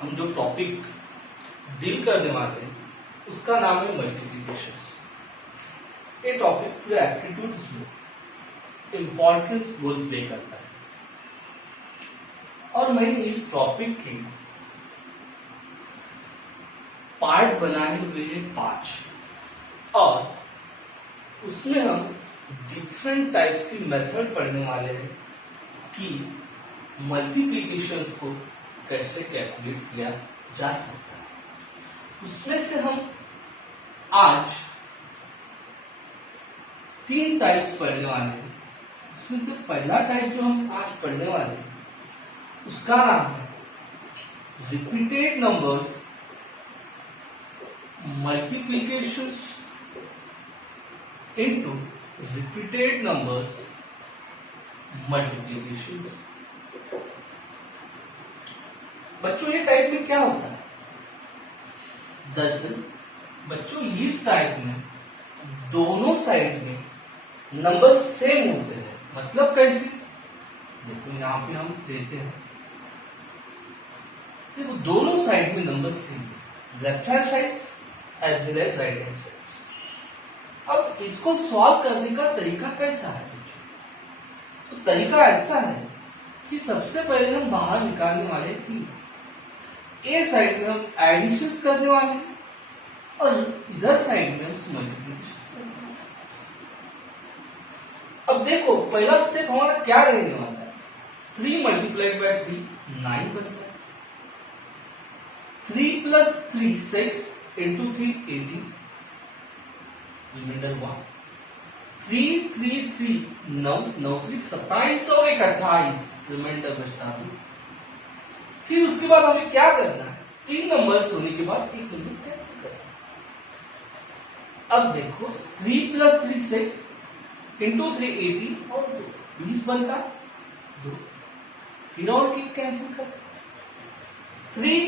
हम जो topic deal करने वाले हैं उसका नाम है मल्टीप्लिकेशन। ये टॉपिक पूरे एप्टीट्यूड्स में इंपॉर्टेंस रोल प्ले करता है और मैंने इस टॉपिक के पार्ट बनाए हुए हैं 5 और उसमें हम डिफरेंट टाइप्स की मेथड पढ़ने वाले हैं कि मल्टीप्लिकेशंस को कैसे कैलकुलेट किया जा सकता है। उसमें से हम आज 3 टाइप्स पढ़ने वाले हैं। उसमें से पहला टाइप जो हम आज पढ़ने वाले हैं उसका नाम है repeated numbers multiplications into repeated numbers multiplications। बच्चों ये टाइप में क्या होता है? दरअसल बच्चों इस टाइप में दोनों साइड में नंबर सेम होते हैं। मतलब कैसे? देखो यहां पे हम देते हैं, देखो दोनों साइड में नंबर सेम है, left hand side as well as right hand side. अब इसको सॉल्व करने का तरीका कैसा है बच्चों? तो तरीका ऐसा है कि सबसे पहले हम बाहर निकालने वाले 3, ए साइड में हम एडिशन करने वाले हैं और इधर साइड में हम मल्टीप्लिकेशन करने वाले हैं। अब देखो पहला स्टेप हमारा क्या रहने वाला है? 3 मल्टीप्लाइड बाय 3 9 बनता है। 3 प्लस 3 6 into 3 18 रिमाइंडर 1। 3 3 3 9 9 3 27 और 1 28 रिमाइंडर बचता है। फिर उसके बाद हमें क्या करना है? 3 नंबर्स होने के बाद एक नंबर कैंसिल करना है। अब देखो 3 प्लस 3 6 इंटू 3 18 और 20 बनता 2। फिर और कैंसिल कर 3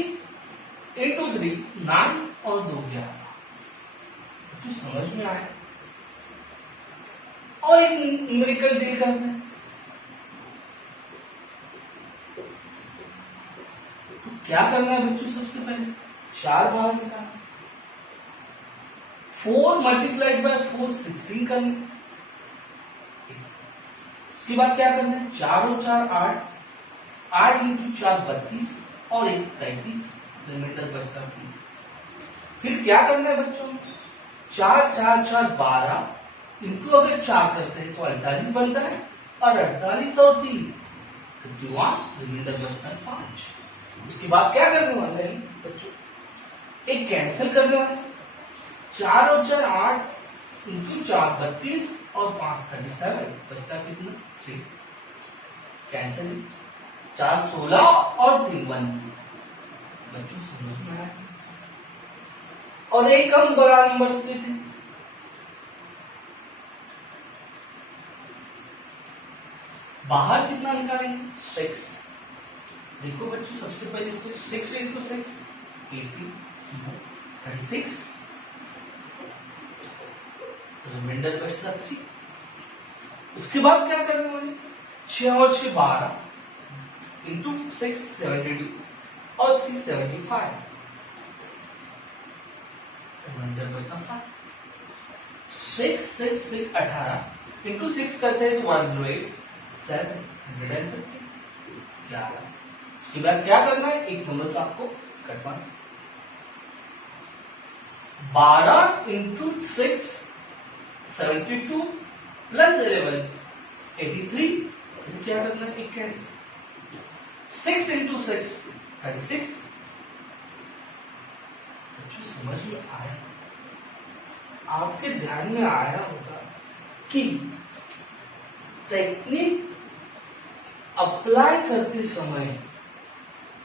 इंटू 3 9 और 2 11। तो समझ में आया? और एक न्यूमेरिकल डील करते हैं। तो क्या करना है बच्चों? सबसे पहले 4 बाहर निकालना। 4 मल्टीप्लाइड बाय 4 16 करना। उसके बाद क्या करना है? 4 और 4 8 8 इंटू 4 32 और 1 33 रिमाइंडर बचता 3। फिर क्या करना है बच्चों? 4 4 4 12 इंटू अगर 4 करते हैं तो 48 बनता है और 48 और 3 51 रिमाइंडर बचता है 5। उसके बाद क्या करने वाले हैं बच्चों? एक कैंसिल करने वाले। 4 और 4 8 इंटू 4 32 और 5 37 बचता कितना? 3। कैंसिल 4 16 और 3 19। बच्चों समझ में आया? और एक हम बड़ा नंबर लेते हैं। बाहर कितना निकालेंगे? 6। देखो बच्चों सबसे पहले इसको 6 इंटू 6 18 36 रिमाइंडर बचता 3। उसके बाद क्या करने वाले? 6 और 6 12 इंटू 6 72 और 3 75 रिमाइंडर बचता 7। 6 6 6 18 इंटू 6 करते हैं तो 108 750 11। उसके बाद क्या करना है? एक नंबर से आपको कटवाना। 12 इंटू 6 72 प्लस 11 83। फिर क्या करना है? 21 6 इंटू 6 36। समझ में आया? आपके ध्यान में आया होगा कि टेक्निक अप्लाई करते समय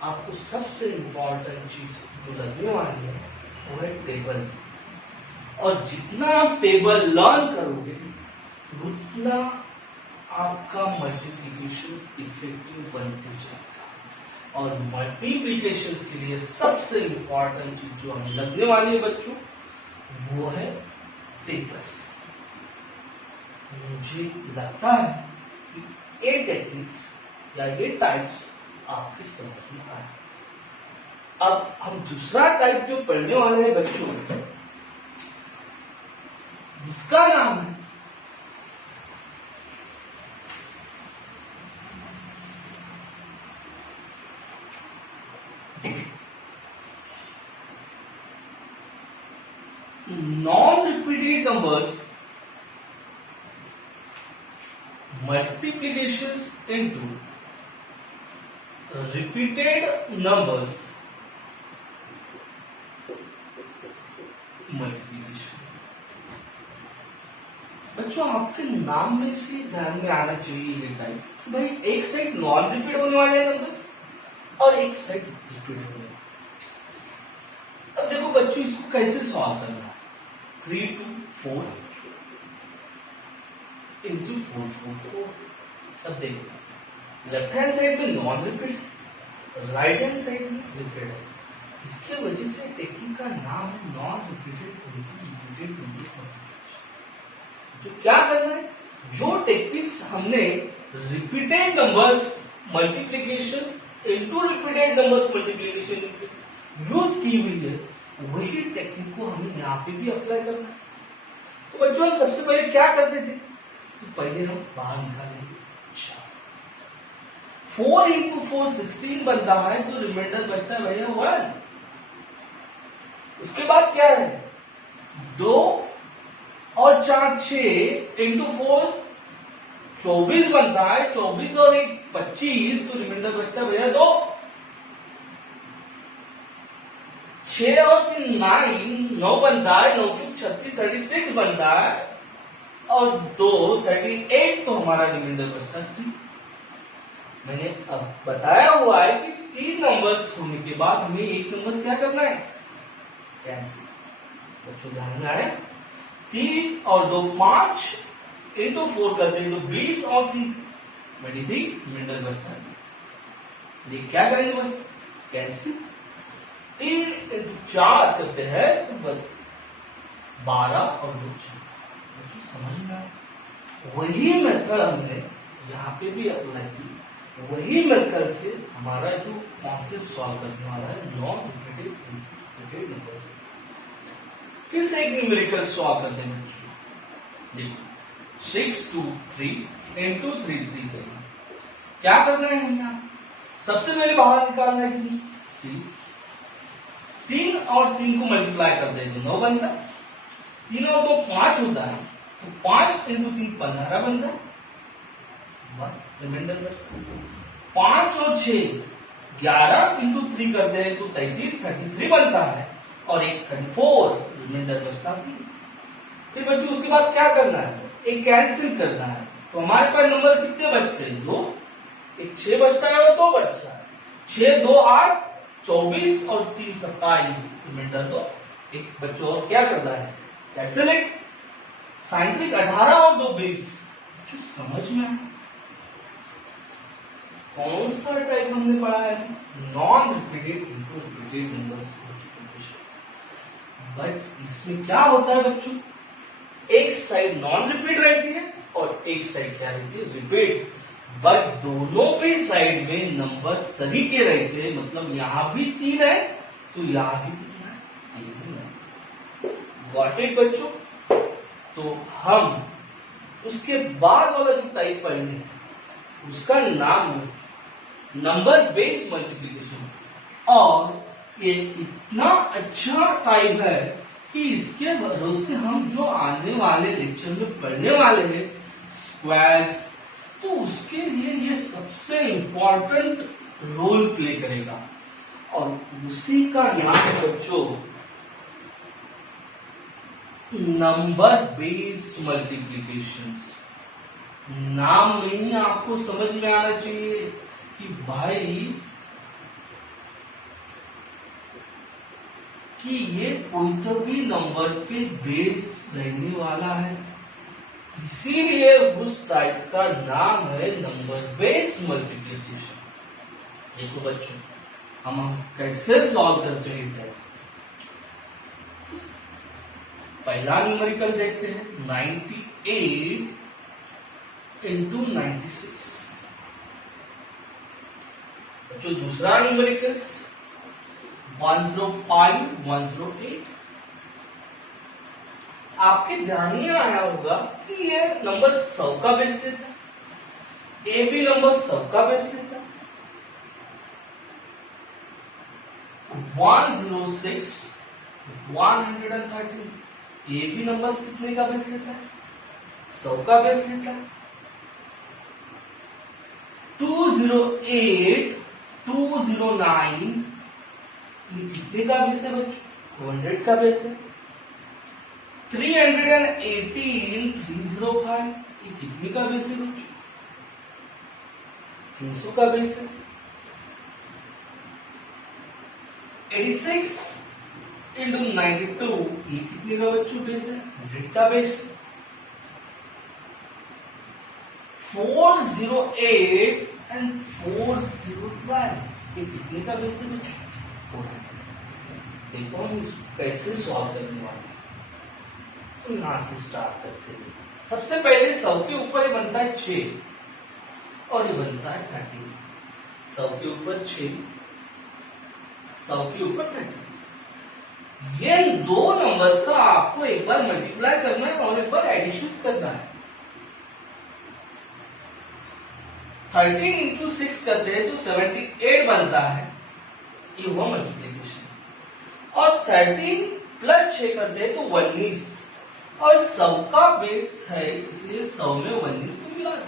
आपको सबसे इंपॉर्टेंट चीज जो लगने वाली है वो है टेबल। और जितना आप टेबल लर्न करोगे उतना आपका मल्टीप्लिकेशन इफेक्टिव बनते जाएगा। और मल्टीप्लिकेशन के लिए सबसे इंपॉर्टेंट चीज जो हमें लगने वाली है बच्चों वो है टेबल्स। मुझे लगता है कि ये टेक्निक्स या ये टाइप्स आपकी समझ में आए। अब हम दूसरा टाइप जो पढ़ने वाले हैं बच्चों, उसका नाम है non repeated numbers multiplications into repeated numbers multiplication। बच्चों आपके नाम में से ध्यान में आना चाहिए ये टाइप, भाई एक साइड नॉन रिपीट होने वाले नंबर्स और एक साइड रिपीट होने वाले। अब देखो बच्चों इसको कैसे सॉल्व करना है। 3 to 4 into 4 4 4। अब देखो लेफ्ट हैंड साइड में non repeat, right hand side में रिपीट है, इसके वजह से टेक्निक का नाम है नॉन रिपीटेड रिपीटेड नंबर्स। तो क्या करना है, जो टेक्निक्स हमने repeated numbers multiplication into repeated numbers multiplication use की हुई है, वही टेक्निक को हमें यहाँ पे भी अप्लाई करना है। तो बच्चों हम सबसे पहले क्या करते थे, तो पहले हम बाहर निकालेंगे 4 इंटू 4 16 बनता है, तो रिमाइंडर बचता है भैया 1। उसके बाद क्या है, 2 और 4 6 इंटू 4 24 बनता है, 24 और 1 25, तो रिमाइंडर बचता है भैया 2। 6 और 3 9 बनता है, 9 चुक 36 36 बनता है, और 2 38, तो हमारा रिमाइंडर बचता है 3। मैंने अब बताया हुआ है कि 3 नंबर्स होने के बाद हमें एक नंबर क्या करना है, कैंसिल। बच्चों ध्यान में आया, 3 और 2 5 इंटू 4 करते हैं तो 20 और 3 23, रिमाइंडर बचता है। ये क्या करेंगे भाई, कैंसिल। 3 इंटू 4 करते हैं तो 12 और 2 6। समझ में आया, वही मेथड हमने यहाँ पे भी अप्लाई की, वही मेथड से हमारा जो कॉन्सेप्ट सॉल्व करने वाला है नॉन रिपीटेड नंबर। फिर से एक न्यूमेरिकल सॉल्व करते हैं। देखो 6 2 3 इंटू 3 3 3। क्या करना है हमें, सबसे पहले बाहर निकालना है 3 और 3 को मल्टीप्लाई कर देंगे 9 बनता है, 3 और 2 5 होता है, तो 5 इंटू 3 15 बनता है, रिमाइंडर बचता है। 5 और 6 11 इंटू 3 करते हैं तो 33 33 बनता है, और एक 34, रिमाइंडर बचता है। फिर बच्चों उसके बाद क्या करना है, एक कैंसिल करना है, तो हमारे पास नंबर कितने बचते हैं, 2, एक 6 बचता है और 2 बचता है, 6 2 8 24 और 3 27, रिमाइंडर 2। एक बच्चों और क्या करना है, कैंसिल। 37 18 और 2 20। समझ में आया कौन सा टाइप हमने पढ़ा है, non repeated into repeated numbers multiplication. But इसमें क्या होता है बच्चों, एक साइड नॉन रिपीट रहती है और एक साइड क्या रहती है, रिपीट। बट दोनों भी साइड में नंबर सही के रहते हैं, मतलब यहां भी 3 है तो यहां भी कितना है, 3 है। गॉट इट बच्चों। तो हम उसके बाद वाला जो टाइप पढ़ेंगे उसका नाम है नंबर बेस मल्टीप्लिकेशन, और ये इतना अच्छा टाइप है कि इसके भरोसे हम जो आने वाले लेक्चर में पढ़ने वाले हैं स्क्वायर्स, तो उसके लिए ये सबसे इंपॉर्टेंट रोल प्ले करेगा, और उसी का नाम है बच्चों नंबर बेस मल्टीप्लिकेशन। नाम में ही आपको समझ में आना चाहिए कि भाई कि ये कोई तो भी नंबर पे बेस रहने वाला है, इसीलिए उस टाइप का नाम है नंबर बेस मल्टीप्लिकेशन। देखो बच्चों हम कैसे सॉल्व करते हैं, पहला न्यूमेरिकल देखते हैं 98 इंटू 96। जो दूसरा न्यूमेरिकल 105, 108। आपके ध्यान में आया होगा कि ये नंबर 100 का बेस लेता है, ए भी नंबर 100 का बेस लेता है। 106, 130, ए भी नंबर कितने का बेस लेता है? 100 का बेस लेता है। 208, 209, ये कितने का बेस है बच्चों? 200 का बेस है। 318, 305, ये कितने का बेस है बच्चों? 300 का बेस है। 86 इंटू 92, ये कितने का बच्चों बेस है? 100 का बेस है। 408 एंड 412, ये कितने का बेस है बच्चों? 400। देखो हम इसको कैसे सॉल्व करने वाले हैं, तो यहां से स्टार्ट करते हैं। सबसे पहले 100 के ऊपर ये बनता है 6 और ये बनता है 30। 100 के ऊपर 6, 100 के ऊपर 30। ये दो नंबर्स का आपको एक बार मल्टीप्लाई करना है और एक बार एडिशन करना है। 13 इंटू 6 करते हैं तो 78 बनता है, ये हुआ मल्टीप्लीकेशन। और 13 प्लस 6 करते हैं तो 19, और 100 का बेस है इसलिए 100 में 19 को मिला दो,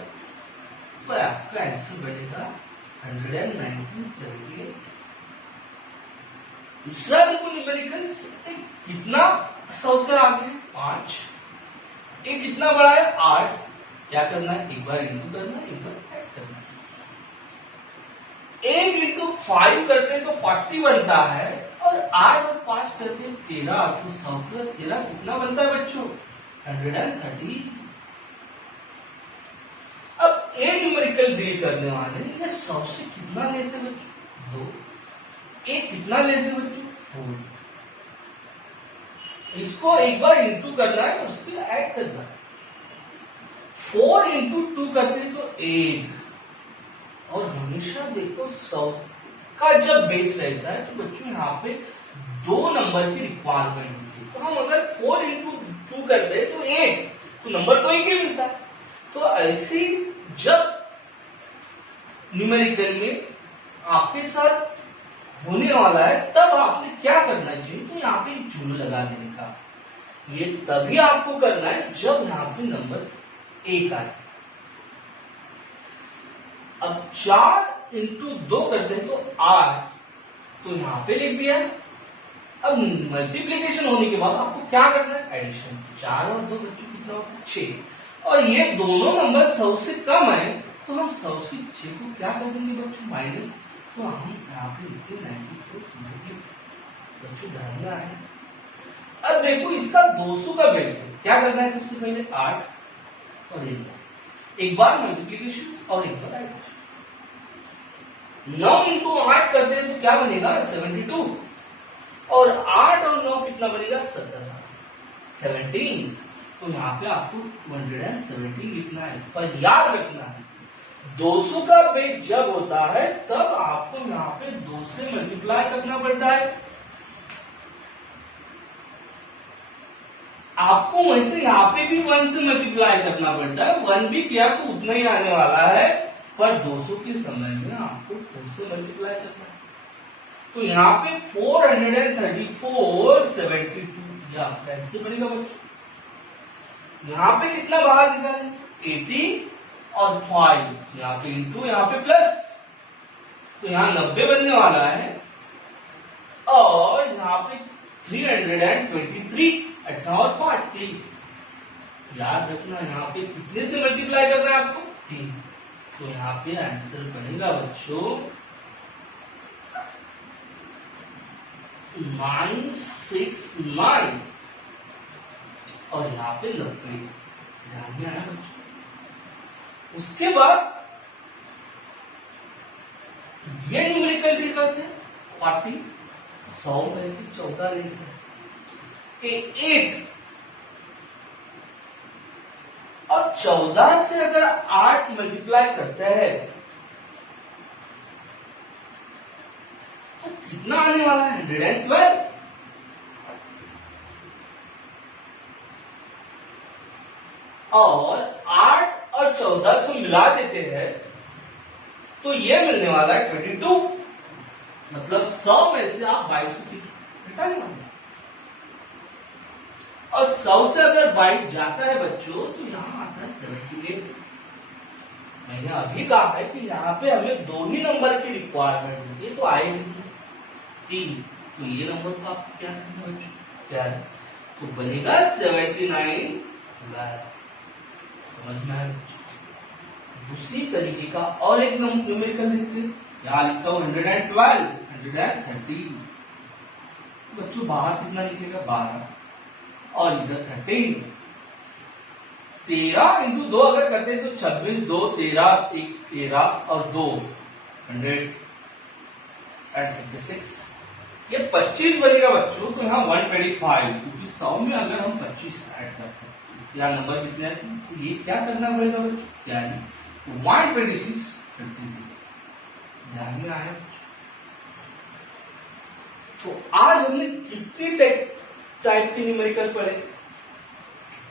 तो आपका आंसर बनेगा 11978। दूसरा देखो न्यूमेरिकल्स, कितना 100 से आगे 5, ये कितना बड़ा है 8। क्या करना है? एक बार इंटू करना है, एक बार ऐड करना है। 8 इंटू 5 करते हैं तो 40 बनता है, और 8 और 5 करते हैं 13, तो 100 प्लस 13 कितना बनता है बच्चों? 130। अब ए न्यूमेरिकल डील करने वाले ये 100 से कितना ले से बच्चों? 2। ए कितना ले से बच्चों? 4। इसको एक बार इंटू करना है, उसके ऐड करना है। 4 इंटू 2 करते हैं तो 8, और हमेशा देखो 100 का जब बेस रहता है तो बच्चों यहाँ पे 2 नंबर की रिक्वायरमेंट होती है। तो हम अगर 4 इंटू 2 करते हैं तो 8, तो नंबर तो एक ही मिलता है। तो ऐसी जब न्यूमेरिकल में आपके साथ होने वाला है तब आपने क्या करना चाहिए? तो यहाँ पे एक जूल लगा देने का। ये तभी आपको करना है जब यहाँ पे नंबर एक आए। अब 4 इंटू 2 करते हैं तो 8, तो यहां पे लिख दिया। अब मल्टीप्लीकेशन होने के बाद आपको क्या करना है? एडिशन। 4 और 2 बच्चों कितना होता है? 6। और ये दोनों नंबर 100 से कम है तो हम 100 से 6 को क्या कर देंगे बच्चों? माइनस। तो हम यहाँ पे लिखते 94 बच्चों, ध्यान में आए। अब देखो इसका 200 का बेस है, क्या करना है? सबसे पहले 8 और 1, एक बार मल्टीप्लीकेशन और एक बार एडिशन। 9 इंटू 8 करते हैं तो क्या बनेगा? 72, और 8 और 9 कितना बनेगा? 17। तो यहाँ पे आपको 217 लिखना है, पर याद रखना है 200 का बेस जब होता है तब आपको यहाँ पे 2 से मल्टीप्लाई करना पड़ता है। आपको वैसे यहाँ पे भी 1 से मल्टीप्लाई करना पड़ता है, 1 भी किया तो उतना ही आने वाला है, पर 200 के समय में आपको 4 से मल्टीप्लाई करना है। तो यहाँ पे 434, 72 या कैसे बनेगा बच्चों? यहाँ पे कितना बाहर निकालें? 80 और 5, यहाँ पे इंटू, यहाँ पे प्लस, तो यहाँ 90 बनने वाला है। और यहाँ पे 323, 18 और 5 30। याद रखना यहाँ पे कितने से मल्टीप्लाई करना है आपको? 3। तो यहाँ पे आंसर बनेगा बच्चों 969, और यहाँ पे 90। ध्यान में आया बच्चों? उसके बाद ये न्यूमेरिकल डील करते हैं 40, 100 में से 14 ले से 8, और 14 से अगर 8 मल्टीप्लाई करते हैं तो कितना आने वाला है 112। और 8 और 14 को मिला देते हैं तो ये मिलने वाला है 22। मतलब 100 में से आप 22 को घटाने वाले। और 100 से अगर 22 जाता है बच्चों तो यहां आता है 78। मैंने अभी कहा है कि यहाँ पे हमें 2 ही नंबर की रिक्वायरमेंट होती है, तो आएगी 3। तो ये नंबर को आपको क्या करना है बच्चों? क्या है? तो बनेगा 79। समझ में आया बच्चों? दूसरी तरीके का और एक न्यूमेरिकल लिखते हैं। यहाँ लिखता हूं 112, 113। बच्चों बाहर कितना निकलेगा? 12 और इधर 13। 13 इंटू 2 अगर करते हैं तो 26, 2, 13, 1, 13 और 2 156। ये 25 बनेगा बच्चों। तो यहाँ 125, क्योंकि 100 में अगर हम 25 ऐड करते हैं यहाँ नंबर कितने आते हैं? तो ये क्या करना पड़ेगा बच्चों? क्या है? 126 56। ध्यान में आया बच्चों? तो आज हमने कितनी टाइप के न्यूमेरिकल पढ़े?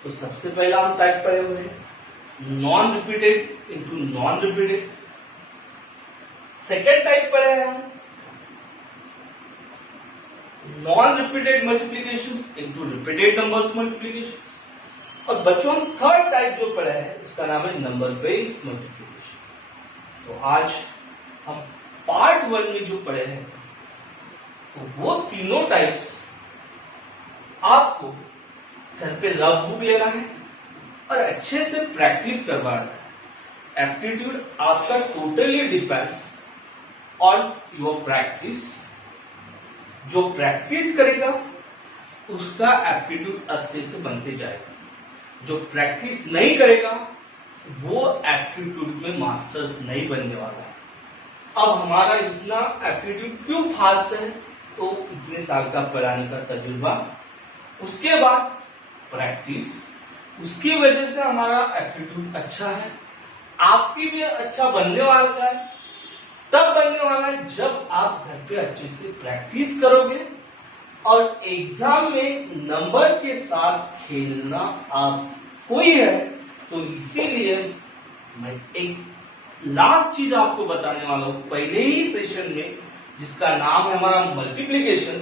तो सबसे पहला हम टाइप पढ़े हुए हैं non repeated into non repeated. Second type पढ़े हैं हम non repeated multiplication into repeated numbers multiplication. और बच्चों हम थर्ड टाइप जो पढ़े हैं उसका नाम है नंबर बेस्ड मल्टीप्लीकेशन। तो आज हम पार्ट 1 में जो पढ़े हैं तो वो तीनों टाइप्स आपको घर पे रफ बुक लेना है और अच्छे से प्रैक्टिस करवाना है। एप्टीट्यूड आपका totally depends on your practice. जो प्रैक्टिस करेगा उसका एप्टीट्यूड 80 से बनते जाएगा। जो प्रैक्टिस नहीं करेगा वो एप्टीट्यूड में मास्टर नहीं बनने वाला है। अब हमारा इतना एप्टीट्यूड क्यों फास्ट है? तो इतने साल का पढ़ाने का तजुर्बा, उसके बाद प्रैक्टिस, उसकी वजह से हमारा एप्टीट्यूड अच्छा है। आपकी भी अच्छा बनने वाला है। तब बनने वाला है जब आप घर पे अच्छे से प्रैक्टिस करोगे और एग्जाम में नंबर के साथ खेलना आपको ही है। तो इसीलिए मैं एक लास्ट चीज आपको बताने वाला हूं पहले ही सेशन में, जिसका नाम है हमारा मल्टीप्लीकेशन,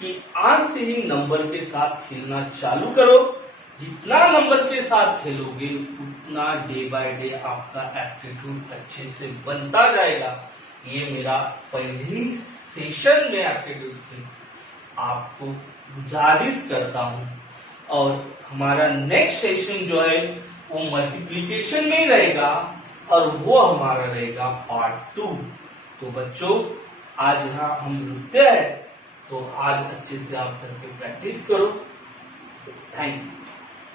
कि आज से ही नंबर के साथ खेलना चालू करो। जितना नंबर के साथ खेलोगे उतना डे बाय डे आपका एप्टीट्यूड अच्छे से बनता जाएगा। ये मेरा पहले ही सेशन में एप्टीट्यूड की आपको गुजारिश करता हूं। और हमारा नेक्स्ट सेशन जो है वो मल्टीप्लीकेशन में ही रहेगा और वो हमारा रहेगा पार्ट 2। तो बच्चों आज यहाँ हम रुकते हैं। तो आज अच्छे से आप करके प्रैक्टिस करो। Thank you.